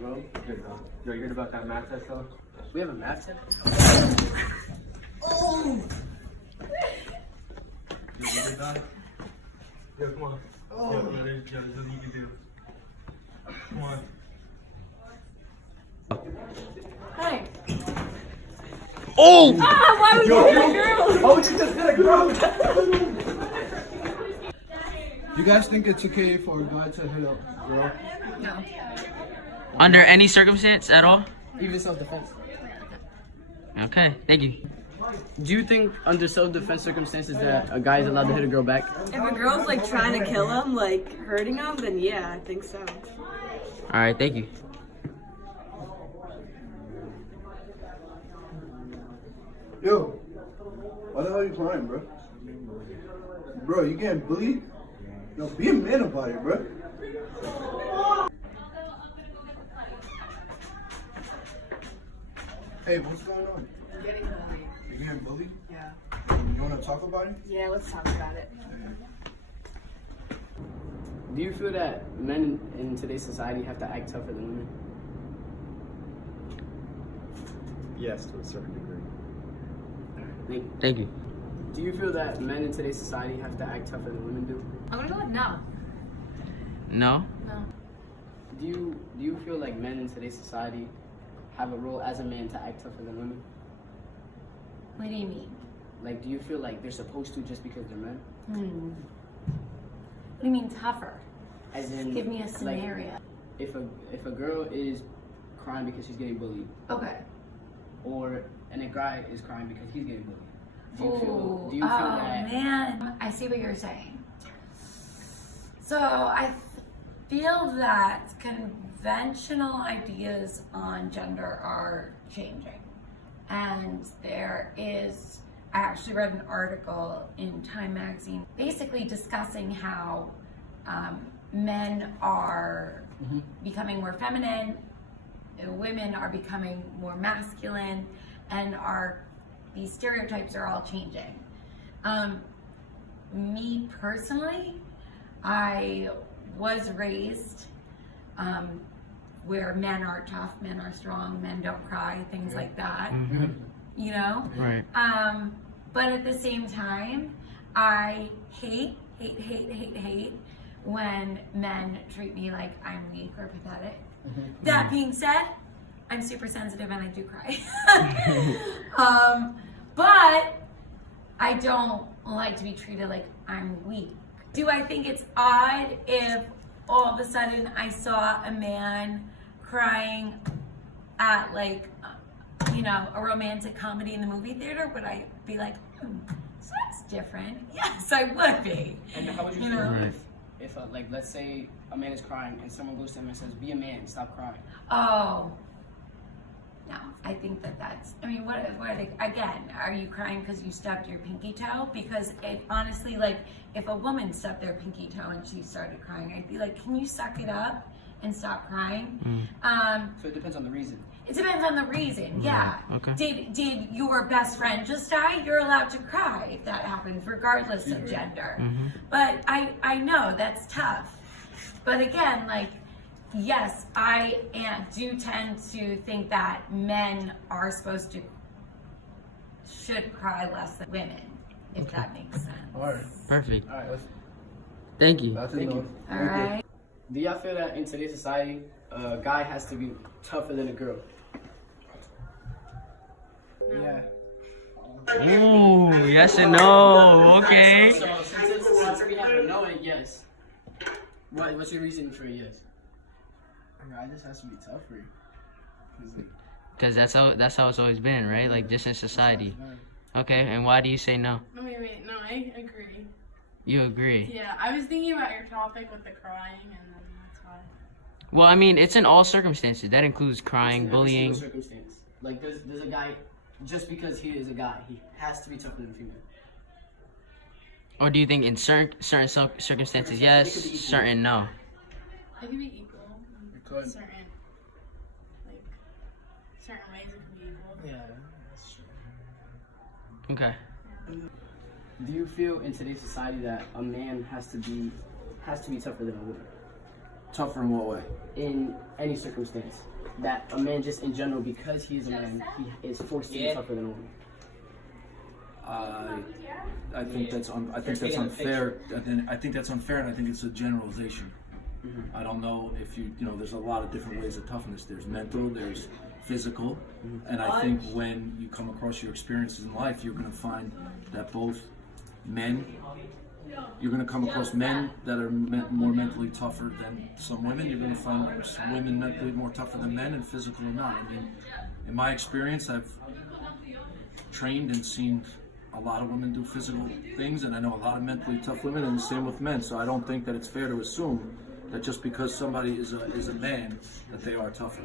bro. Good, bro. Yo, you heard about that math test, though? We have a math test? Oh! You heard that? Yo, come on. Oh. Yo, there's nothing you can do. Come on. Hi. Oh! Ah, why would you hit a girl? Why would you just hit a girl? You guys think it's okay for a guy to hit a girl? No. Under any circumstance at all? Even self-defense. Okay, thank you. Do you think under self-defense circumstances that a guy is allowed to hit a girl back? If a girl's like trying to kill him, like hurting him, then yeah, I think so. Alright, thank you. Yo, why the hell are you crying, bro? Bro, you getting bullied? No, be a man about it, bro. Hey, what's going on? I'm getting bullied. You getting bullied? Yeah. You want to talk about it? Yeah, let's talk about it. Do you feel that men in today's society have to act tougher than women? Yes, to a certain degree. Thank you. Do you feel that men in today's society have to act tougher than women do? I'm gonna go with no. No? No. Do you feel like men in today's society have a role as a man to act tougher than women? What do you mean? Like, do you feel like they're supposed to just because they're men? What do you mean tougher? As in, Give me a like, scenario. if a girl is crying because she's getting bullied, Okay. and a guy is crying because he's getting bullied, do Ooh, you feel that? Man, I see what you're saying. So I feel that conventional ideas on gender are changing. And I actually read an article in Time Magazine basically discussing how men are becoming more feminine, women are becoming more masculine, and these stereotypes are all changing. Me personally, I was raised where men are tough, men are strong, men don't cry, things like that. You know? Right. But at the same time, I hate when men treat me like I'm weak or pathetic. That being said, I'm super sensitive and I do cry. But I don't like to be treated like I'm weak. Do I think it's odd if all of a sudden I saw a man crying at like, a romantic comedy in the movie theater? Would I be like, so that's different? Yes, I would be. And how would you You feel know? if like, let's say a man is crying and someone goes to him and says, "Be a man, stop crying"? Oh, no, I think that's, what are they, again, are you crying because you stubbed your pinky toe? Because honestly, like, if a woman stubbed their pinky toe and she started crying, I'd be like, can you suck it up and stop crying? So it depends on the reason. It depends on the reason, yeah. Okay. Did your best friend just die? You're allowed to cry if that happens, regardless of gender. But I know that's tough. But again, like, yes, I do tend to think that men are should cry less than women, if that makes sense. Alright. Perfect. All right, Thank you. That's Thank enough. you. All right. Do y'all feel that in today's society, a guy has to be tougher than a girl? Yeah. Ooh, yes and no. Okay. So since it's we have a no and a yes. What's your reason for a yes? A guy just has to be tougher. Because that's how it's always been, right? Like just in society. Okay, and why do you say no? Wait, no, I agree. You agree? Yeah, I was thinking about your topic with the crying, and then that's why. Well, I mean, it's in all circumstances. That includes crying, In every bullying. single circumstance. Like there's a guy, just because he is a guy, he has to be tougher than a female. Or do you think in certain circumstances, yes, certain no? It could be equal. It could. Certain ways it could be equal. Yeah, that's true. Okay. Do you feel in today's society that a man has to be tougher than a woman? Tougher in what way? in any circumstance. That a man, just in general, because he is a man, he is forced to be tougher than a woman. I think that's unfair. I think that's unfair, and I think it's a generalization. I don't know if you know. There's a lot of different ways of toughness. There's mental. There's physical, and I think when you come across your experiences in life, you're going to find that both men. You're going to come across men that are more mentally tougher than some women. You're going to find some women mentally more tougher than men, and physical or not. I mean, in my experience, I've trained and seen a lot of women do physical things, and I know a lot of mentally tough women, and the same with men. So I don't think that it's fair to assume that just because somebody is a man, that they are tougher.